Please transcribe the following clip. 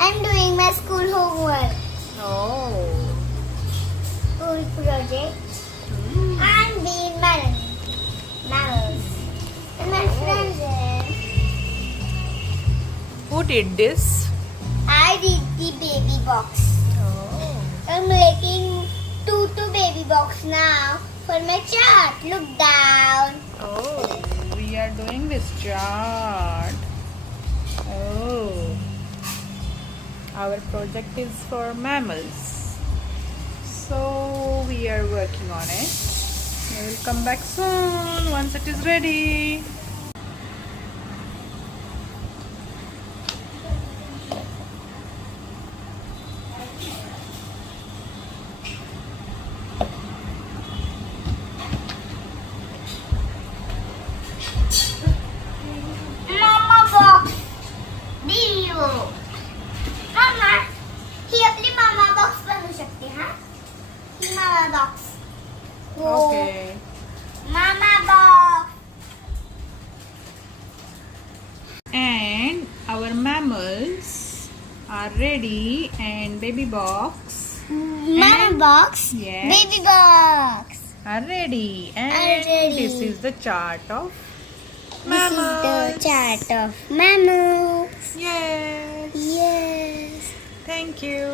I'm doing my school homework. Oh. School project. I'm being mammals. And my friends are. Who did this? I did the baby box. Oh. I'm making two baby box now for my chart. Look down. Oh, we are doing this chart. Oh. Our project is for mammals. So we are working on it. We will come back soon once it is ready. Mama box. Video. Mama, ही आपली मामा box बनवू शकते हा. ही मामा box. Okay. मामा box. And our mammals are ready and baby box Mama box. Yes. Baby box. are ready. And ready. this is the chart of This is the chart of mammals. Yes. Yes. Thank you.